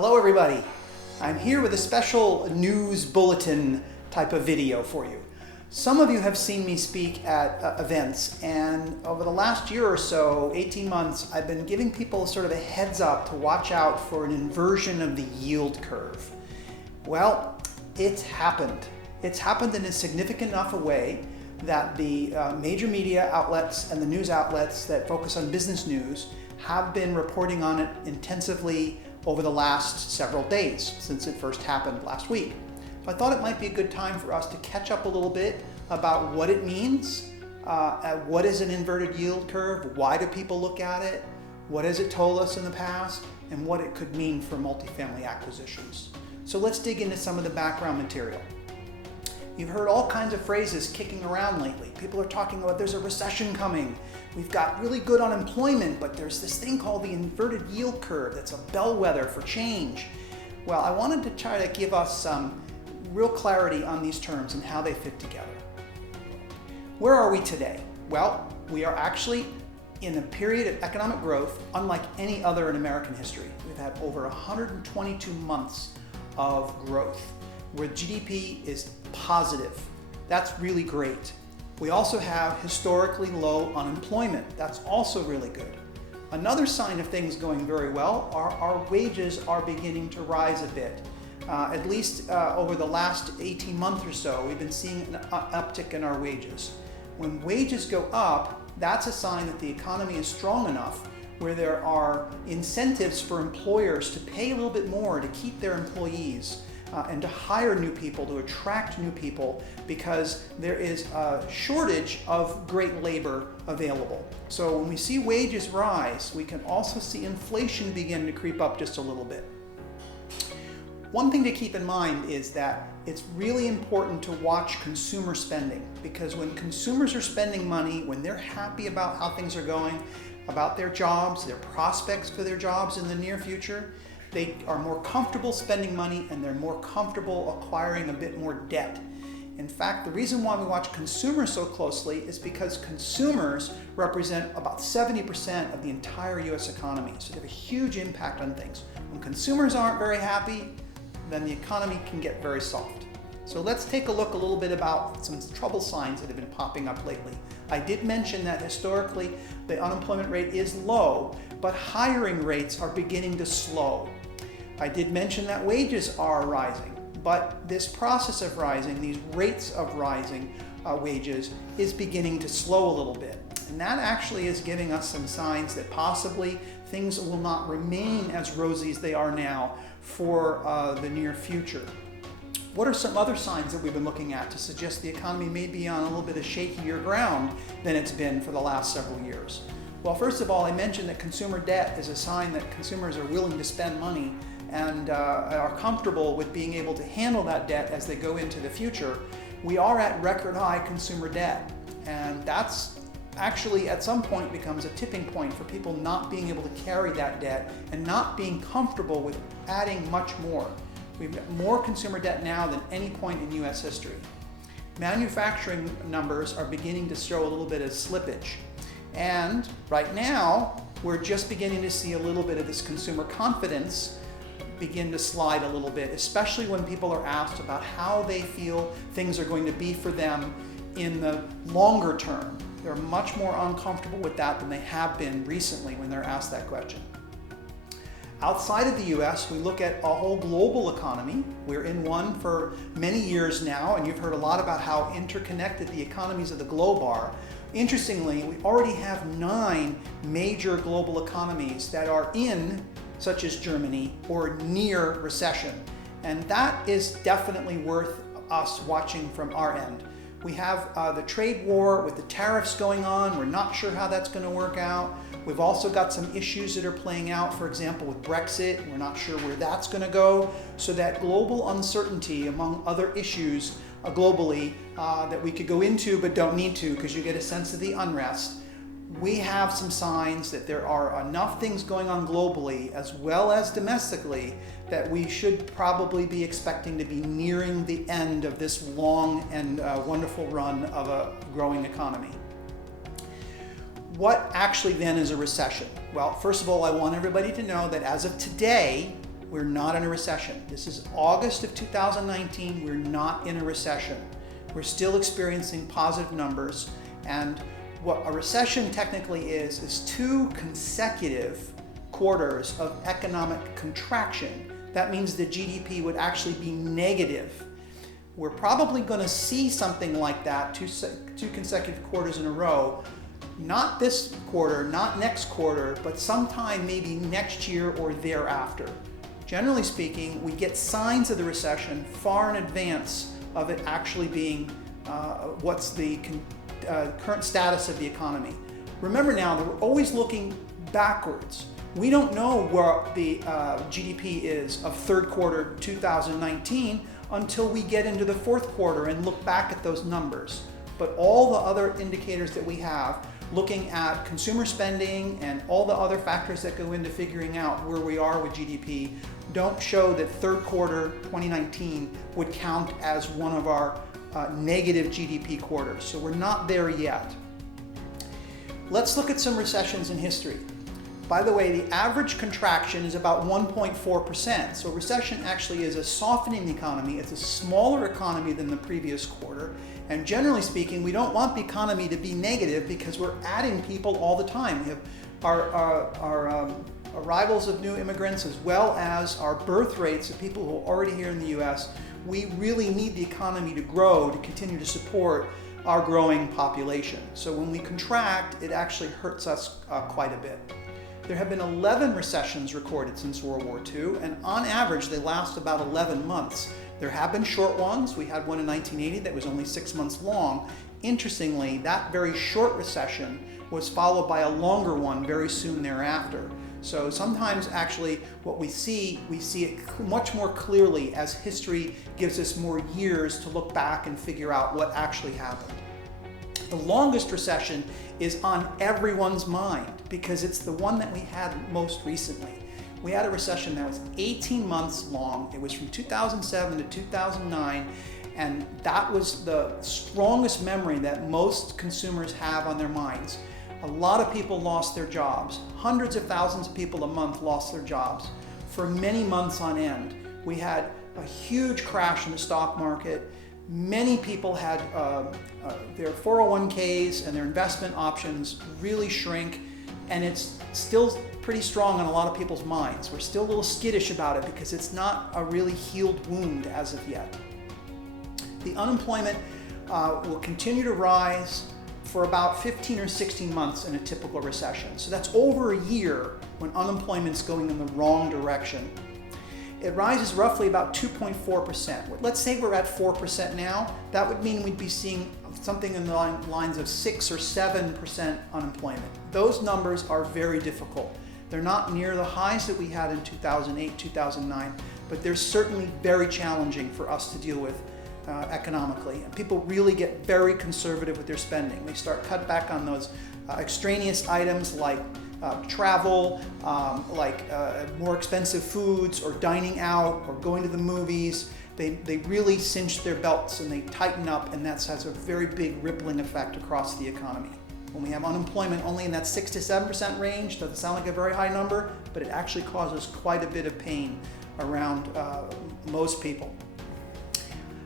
Hello everybody. I'm here with a special news bulletin type of video for you. Some of you have seen me speak at events, and over the last year or so, 18 months, I've been giving people sort of a heads up to watch out for an inversion of the yield curve. Well, it's happened. It's happened in a significant enough a way that the major media outlets and the news outlets that focus on business news have been reporting on it intensively over the last several days since it first happened last week. So I thought it might be a good time for us to catch up a little bit about what it means, what is an inverted yield curve, why do people look at it, what has it told us in the past, and what it could mean for multifamily acquisitions. So let's dig into some of the background material. You've heard all kinds of phrases kicking around lately. People are talking about there's a recession coming. We've got really good unemployment, but there's this thing called the inverted yield curve that's a bellwether for change. Well, I wanted to try to give us some real clarity on these terms and how they fit together. Where are we today? Well, we are actually in a period of economic growth unlike any other in American history. We've had over 122 months of growth where GDP is positive. That's really great. We also have historically low unemployment. That's also really good. Another sign of things going very well are our wages are beginning to rise a bit. At least over the last 18 months or so, we've been seeing an uptick in our wages. When wages go up, that's a sign that the economy is strong enough where there are incentives for employers to pay a little bit more to keep their employees and to hire new people, to attract new people, because there is a shortage of great labor available. So when we see wages rise, we can also see inflation begin to creep up just a little bit. One thing to keep in mind is that it's really important to watch consumer spending, because when consumers are spending money, when they're happy about how things are going, about their jobs, their prospects for their jobs in the near future, they are more comfortable spending money and they're more comfortable acquiring a bit more debt. In fact, the reason why we watch consumers so closely is because consumers represent about 70% of the entire US economy. So they have a huge impact on things. When consumers aren't very happy, then the economy can get very soft. So let's take a look a little bit about some trouble signs that have been popping up lately. I did mention that historically the unemployment rate is low, but hiring rates are beginning to slow. I did mention that wages are rising, but this process of rising, these rates of rising wages, is beginning to slow a little bit. And that actually is giving us some signs that possibly things will not remain as rosy as they are now for the near future. What are some other signs that we've been looking at to suggest the economy may be on a little bit of shakier ground than it's been for the last several years? Well, first of all, I mentioned that consumer debt is a sign that consumers are willing to spend money and are comfortable with being able to handle that debt as they go into the future. We are at record high consumer debt, and that's actually at some point becomes a tipping point for people not being able to carry that debt and not being comfortable with adding much more. We've got more consumer debt now than any point in US history. Manufacturing numbers are beginning to show a little bit of slippage. And right now, we're just beginning to see a little bit of this consumer confidence begin to slide a little bit, especially when people are asked about how they feel things are going to be for them in the longer term. They're much more uncomfortable with that than they have been recently when they're asked that question. Outside of the US, we look at a whole global economy. We're in one for many years now, and you've heard a lot about how interconnected the economies of the globe are. Interestingly, we already have 9 major global economies that are in, such as Germany, or near recession. And that is definitely worth us watching from our end. We have the trade war with the tariffs going on. We're not sure how that's going to work out. We've also got some issues that are playing out, for example, with Brexit. We're not sure where that's going to go. So that global uncertainty, among other issues globally that we could go into but don't need to because you get a sense of the unrest, we have some signs that there are enough things going on globally as well as domestically that we should probably be expecting to be nearing the end of this long and wonderful run of a growing economy. What actually then is a recession? Well, first of all, I want everybody to know that as of today, We're not in a recession. This is August of 2019. We're not in a recession. We're still experiencing positive numbers, and what a recession technically is 2 consecutive quarters of economic contraction. That means the GDP would actually be negative. We're probably going to see something like that, two consecutive quarters in a row. Not this quarter, not next quarter, but sometime maybe next year or thereafter. Generally speaking, we get signs of the recession far in advance of it actually being what's the current status of the economy. Remember now that we're always looking backwards. We don't know where the GDP is of third quarter 2019 until we get into the fourth quarter and look back at those numbers. But all the other indicators that we have, looking at consumer spending and all the other factors that go into figuring out where we are with GDP, don't show that third quarter 2019 would count as one of our negative GDP quarters. So we're not there yet. Let's look at some recessions in history. By the way, the average contraction is about 1.4%. So recession actually is a softening economy. It's a smaller economy than the previous quarter. And generally speaking, we don't want the economy to be negative because we're adding people all the time. We have our arrivals of new immigrants as well as our birth rates of people who are already here in the US. We really need the economy to grow to continue to support our growing population. So when we contract, it actually hurts us quite a bit. There have been 11 recessions recorded since World War II, and on average, they last about 11 months. There have been short ones. We had one in 1980 that was only 6 months long. Interestingly, that very short recession was followed by a longer one very soon thereafter. So sometimes actually what we see it much more clearly as history gives us more years to look back and figure out what actually happened. The longest recession is on everyone's mind because it's the one that we had most recently. We had a recession that was 18 months long. It was from 2007 to 2009, and that was the strongest memory that most consumers have on their minds. A lot of people lost their jobs. Hundreds of thousands of people a month lost their jobs for many months on end. We had a huge crash in the stock market. Many people had their 401ks and their investment options really shrink, and it's still pretty strong on a lot of people's minds. We're still a little skittish about it because it's not a really healed wound as of yet. The unemployment will continue to rise for about 15 or 16 months in a typical recession. So that's over a year when unemployment's going in the wrong direction. It rises roughly about 2.4%. Let's say we're at 4% now. That would mean we'd be seeing something in the lines of 6 or 7% unemployment. Those numbers are very difficult. They're not near the highs that we had in 2008, 2009, but they're certainly very challenging for us to deal with economically. And people really get very conservative with their spending. They start cut back on those extraneous items like travel, more expensive foods or dining out or going to the movies. They really cinch their belts and they tighten up, and that has a very big rippling effect across the economy. When we have unemployment only in that 6 to 7% range, doesn't sound like a very high number, but it actually causes quite a bit of pain around most people.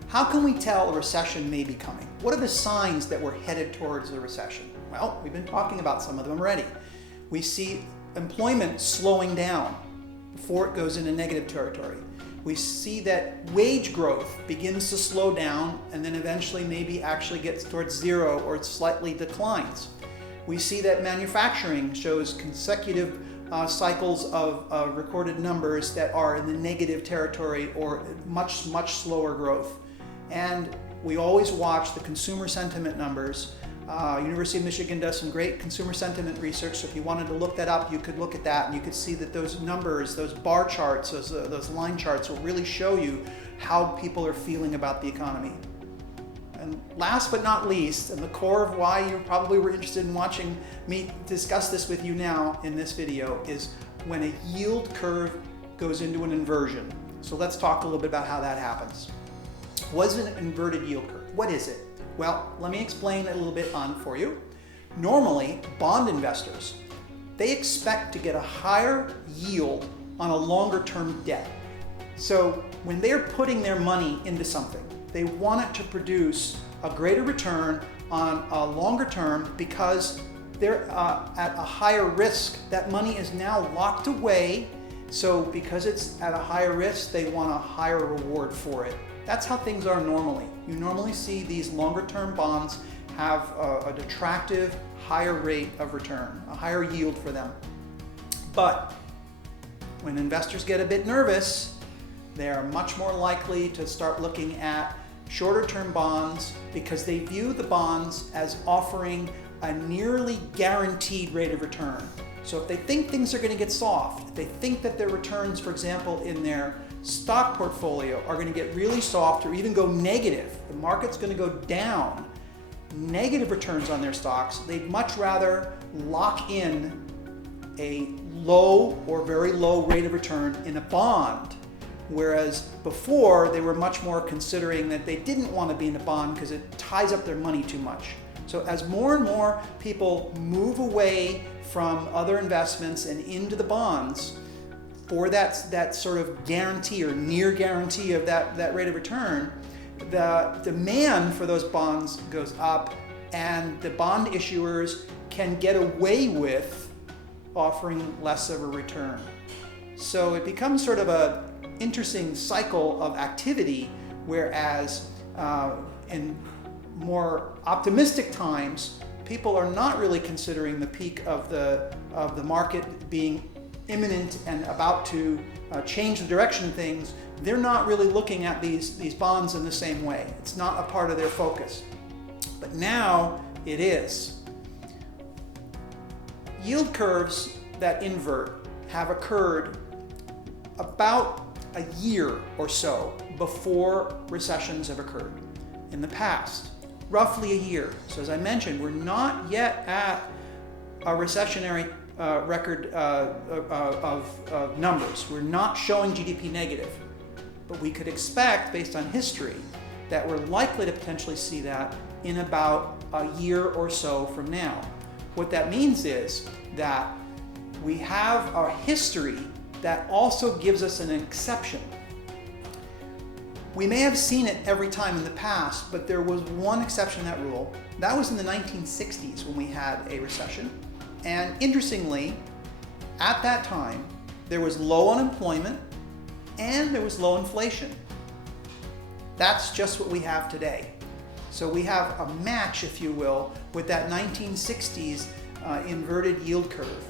How can we tell a recession may be coming? What are the signs that we're headed towards a recession? Well, we've been talking about some of them already. We see employment slowing down before it goes into negative territory. We see that wage growth begins to slow down and then eventually maybe actually gets towards zero or it slightly declines. We see that manufacturing shows consecutive cycles of recorded numbers that are in the negative territory or much, much slower growth. And we always watch the consumer sentiment numbers. University of Michigan does some great consumer sentiment research, so if you wanted to look that up, you could look at that and you could see that those numbers, those bar charts, those line charts will really show you how people are feeling about the economy. And last but not least, and the core of why you probably were interested in watching me discuss this with you now in this video, is when a yield curve goes into an inversion. So let's talk a little bit about how that happens. What is an inverted yield curve? What is it? Well, let me explain it a little bit for you. Normally, bond investors, they expect to get a higher yield on a longer term debt. So when they're putting their money into something, they want it to produce a greater return on a longer term because they're at a higher risk. That money is now locked away. So because it's at a higher risk, they want a higher reward for it. That's how things are normally. You normally see these longer term bonds have an attractive, higher rate of return, a higher yield for them. But when investors get a bit nervous, they're much more likely to start looking at shorter term bonds because they view the bonds as offering a nearly guaranteed rate of return. So if they think things are going to get soft, if they think that their returns, for example, in their stock portfolio are going to get really soft or even go negative, the market's going to go down, negative returns on their stocks, they'd much rather lock in a low or very low rate of return in a bond. Whereas before, they were much more considering that they didn't want to be in a bond because it ties up their money too much. So as more and more people move away from other investments and into the bonds for that sort of guarantee or near guarantee of that rate of return, the demand for those bonds goes up and the bond issuers can get away with offering less of a return. So it becomes sort of a interesting cycle of activity, whereas in more optimistic times, people are not really considering the peak of the market being imminent and about to change the direction of things. They're not really looking at these bonds in the same way. It's not a part of their focus. But now it is. Yield curves that invert have occurred about a year or so before recessions have occurred in the past, roughly a year. So as I mentioned, we're not yet at a recessionary record of numbers. We're not showing GDP negative, but we could expect, based on history, that we're likely to potentially see that in about a year or so from now. What that means is that we have a history that also gives us an exception. We may have seen it every time in the past, but there was one exception to that rule. That was in the 1960s when we had a recession. And interestingly, at that time, there was low unemployment and there was low inflation. That's just what we have today. So we have a match, if you will, with that 1960s inverted yield curve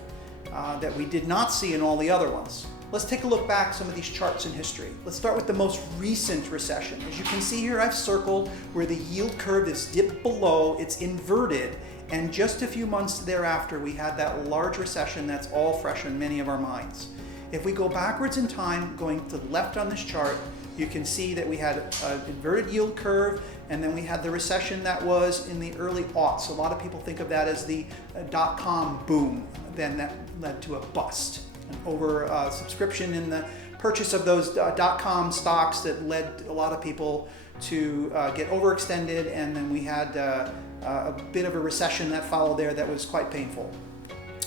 that we did not see in all the other ones. Let's take a look back at some of these charts in history. Let's start with the most recent recession. As you can see here, I've circled where the yield curve is dipped below, it's inverted, and just a few months thereafter, we had that large recession that's all fresh in many of our minds. If we go backwards in time, going to the left on this chart, you can see that we had an inverted yield curve, and then we had the recession that was in the early aughts. A lot of people think of that as the dot-com boom. Then that led to a bust. An over subscription in the purchase of those dot-com stocks that led a lot of people to get overextended, and then we had a bit of a recession that followed there that was quite painful.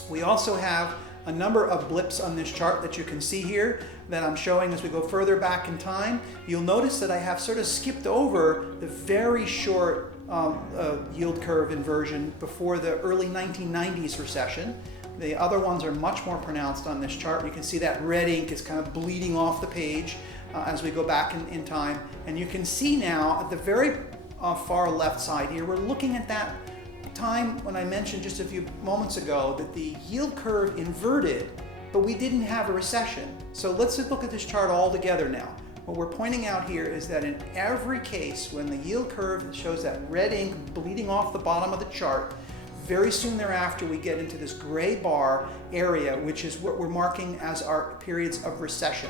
We also have a number of blips on this chart that you can see here that I'm showing as we go further back in time. You'll notice that I have sort of skipped over the very short yield curve inversion before the early 1990s recession. The other ones are much more pronounced on this chart. You can see that red ink is kind of bleeding off the page as we go back in time. And you can see now at the very far left side here, we're looking at that time when I mentioned just a few moments ago that the yield curve inverted, but we didn't have a recession. So let's just look at this chart all together now. What we're pointing out here is that in every case when the yield curve shows that red ink bleeding off the bottom of the chart, very soon thereafter we get into this gray bar area, which is what we're marking as our periods of recession.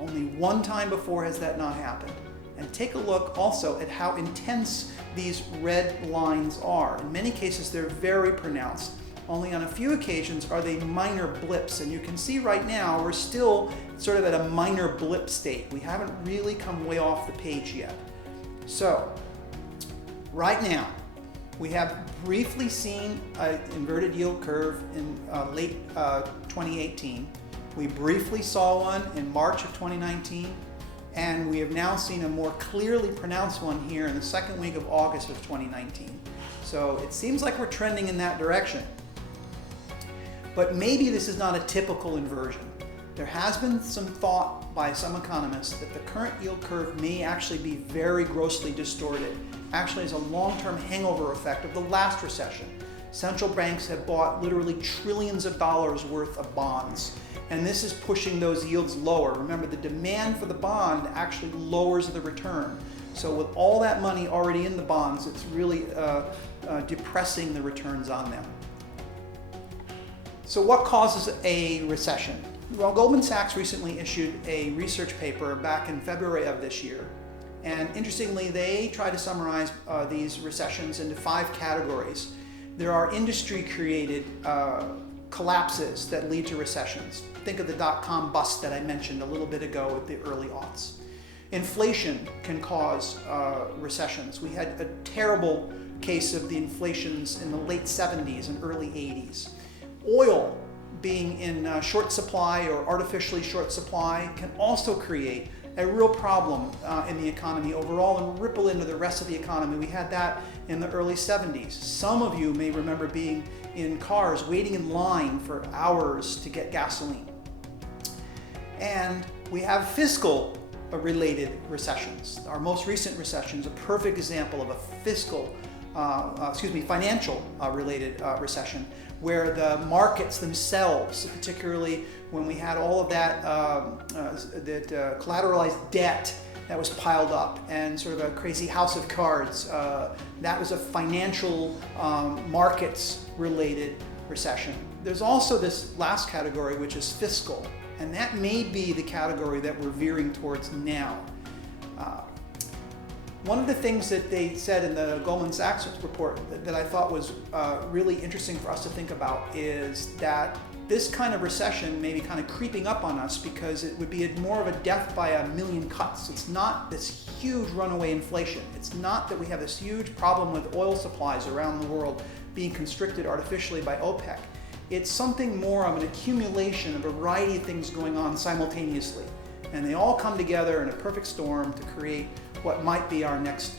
Only one time before has that not happened. And take a look also at how intense these red lines are. In many cases, they're very pronounced. Only on a few occasions are they minor blips. And you can see right now, we're still sort of at a minor blip state. We haven't really come way off the page yet. So, right now, we have briefly seen an inverted yield curve in late 2018. We briefly saw one in March of 2019, and we have now seen a more clearly pronounced one here in the second week of August of 2019. So it seems like we're trending in that direction. But maybe this is not a typical inversion. There has been some thought by some economists that the current yield curve may actually be very grossly distorted, actually as a long-term hangover effect of the last recession. Central banks have bought literally trillions of dollars worth of bonds, and this is pushing those yields lower. Remember, the demand for the bond actually lowers the return. So with all that money already in the bonds, it's really depressing the returns on them. So what causes a recession? Well, Goldman Sachs recently issued a research paper back in February of this year. And interestingly, they try to summarize these recessions into 5 categories. There are industry-created collapses that lead to recessions. Think of the dot-com bust that I mentioned a little bit ago at the early aughts. Inflation can cause recessions. We had a terrible case of the inflations in the late 70s and early 80s. Oil being in short supply or artificially short supply can also create a real problem in the economy overall and ripple into the rest of the economy. We had that in the early 70s. Some of you may remember being in cars waiting in line for hours to get gasoline. And we have fiscal related recessions. Our most recent recession is a perfect example of a financial related recession, where the markets themselves, particularly when we had all of that collateralized debt that was piled up and sort of a crazy house of cards, that was a financial markets related recession. There's also this last category, which is fiscal, and that may be the category that we're veering towards now. One of the things that they said in the Goldman Sachs report that I thought was really interesting for us to think about is that this kind of recession may be kind of creeping up on us because it would be more of a death by a million cuts. It's not this huge runaway inflation. It's not that we have this huge problem with oil supplies around the world being constricted artificially by OPEC. It's something more of an accumulation of a variety of things going on simultaneously. And they all come together in a perfect storm to create what might be our next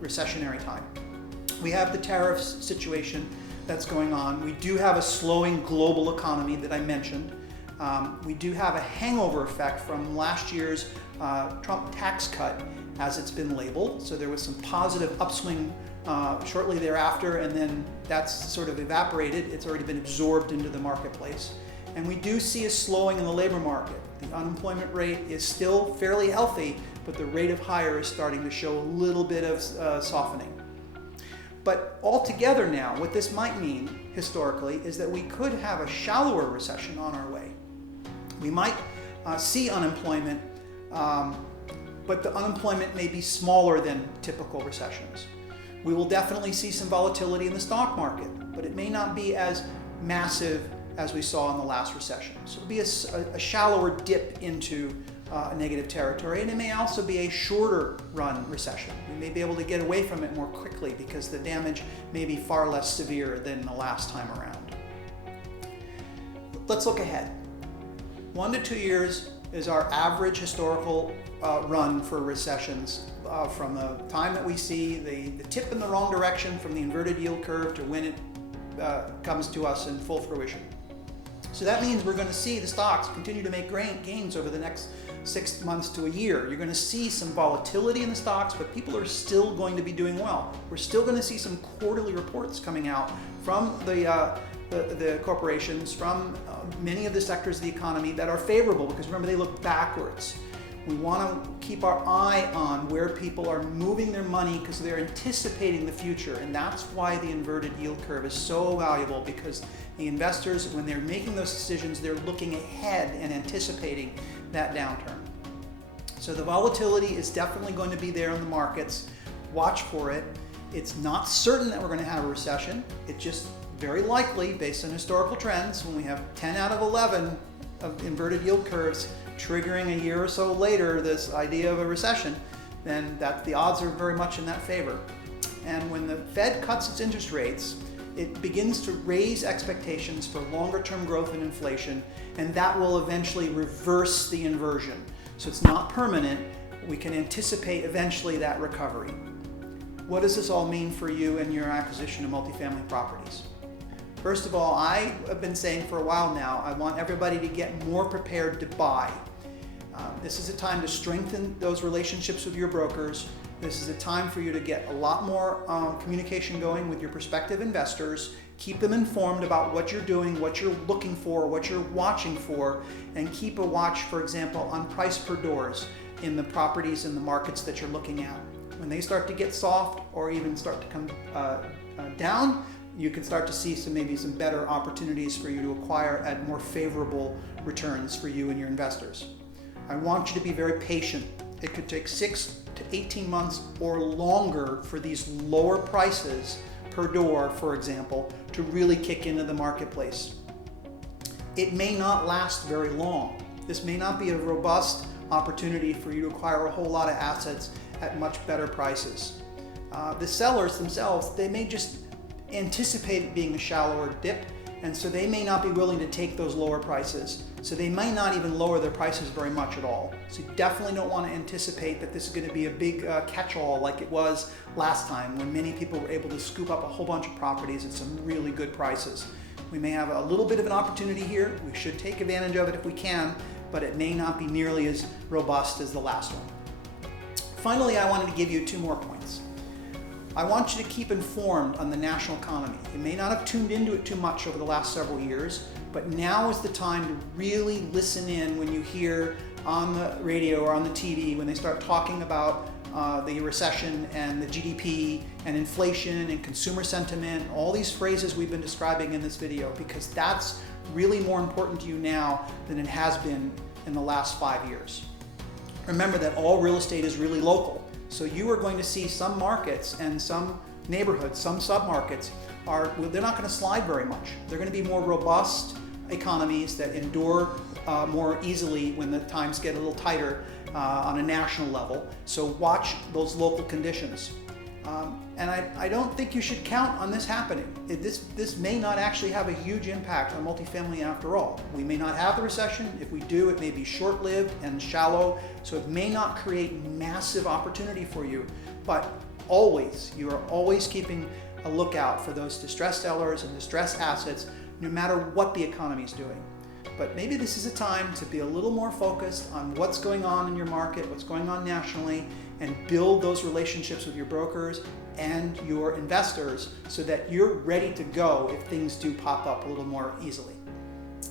recessionary time. We have the tariffs situation that's going on. We do have a slowing global economy that I mentioned. We do have a hangover effect from last year's Trump tax cut, as it's been labeled. So there was some positive upswing shortly thereafter, and then that's sort of evaporated. It's already been absorbed into the marketplace. And we do see a slowing in the labor market. The unemployment rate is still fairly healthy, but the rate of hire is starting to show a little bit of softening. But altogether now, what this might mean historically is that we could have a shallower recession on our way. We might see unemployment, but the unemployment may be smaller than typical recessions. We will definitely see some volatility in the stock market, but it may not be as massive as we saw in the last recession. So it'll be a shallower dip into negative territory, and it may also be a shorter run recession. We may be able to get away from it more quickly because the damage may be far less severe than the last time around. Let's look ahead. 1 to 2 years is our average historical run for recessions from the time that we see the tip in the wrong direction from the inverted yield curve to when it comes to us in full fruition. So that means we're going to see the stocks continue to make gains over the next 6 months to a year. You're going to see some volatility in the stocks, but people are still going to be doing well. We're still going to see some quarterly reports coming out from the corporations, from many of the sectors of the economy that are favorable, because remember, they look backwards. We want to keep our eye on where people are moving their money because they're anticipating the future, and that's why the inverted yield curve is so valuable, because the investors, when they're making those decisions, they're looking ahead and anticipating that downturn. So the volatility is definitely going to be there in the markets. Watch for it. It's not certain that we're going to have a recession. It's just very likely, based on historical trends, when we have 10 out of 11 of inverted yield curves triggering a year or so later this idea of a recession, then the odds are very much in that favor. And when the Fed cuts its interest rates, it begins to raise expectations for longer term growth and inflation, and that will eventually reverse the inversion. So it's not permanent. We can anticipate eventually that recovery. What does this all mean for you and your acquisition of multifamily properties? First of all, I have been saying for a while now, I want everybody to get more prepared to buy. This is a time to strengthen those relationships with your brokers. This is a time for you to get a lot more communication going with your prospective investors. Keep them informed about what you're doing, what you're looking for, what you're watching for, and keep a watch, for example, on price per doors in the properties and the markets that you're looking at. When they start to get soft or even start to come down, you can start to see maybe some better opportunities for you to acquire at more favorable returns for you and your investors. I want you to be very patient. It could take 6 to 18 months or longer for these lower prices per door, for example, to really kick into the marketplace. It may not last very long. This may not be a robust opportunity for you to acquire a whole lot of assets at much better prices. The sellers themselves, they may just anticipate it being a shallower dip, and so they may not be willing to take those lower prices. So they might not even lower their prices very much at all. So you definitely don't want to anticipate that this is going to be a big catch-all like it was last time when many people were able to scoop up a whole bunch of properties at some really good prices. We may have a little bit of an opportunity here. We should take advantage of it if we can, but it may not be nearly as robust as the last one. Finally, I wanted to give you 2 more points. I want you to keep informed on the national economy. You may not have tuned into it too much over the last several years, but now is the time to really listen in when you hear on the radio or on the TV when they start talking about the recession and the GDP and inflation and consumer sentiment, all these phrases we've been describing in this video, because that's really more important to you now than it has been in the last 5 years. Remember that all real estate is really local. So you are going to see some markets and some neighborhoods, some submarkets they're not going to slide very much. They're going to be more robust economies that endure more easily when the times get a little tighter on a national level. So watch those local conditions. And I don't think you should count on this happening. This may not actually have a huge impact on multifamily after all. We may not have the recession. If we do, it may be short-lived and shallow, so it may not create massive opportunity for you. But you are always keeping a lookout for those distressed sellers and distressed assets, no matter what the economy is doing. But maybe this is a time to be a little more focused on what's going on in your market, what's going on nationally, and build those relationships with your brokers and your investors so that you're ready to go if things do pop up a little more easily.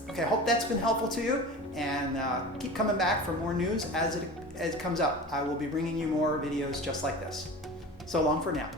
Okay, I hope that's been helpful to you, and keep coming back for more news as it comes up. I will be bringing you more videos just like this. So long for now.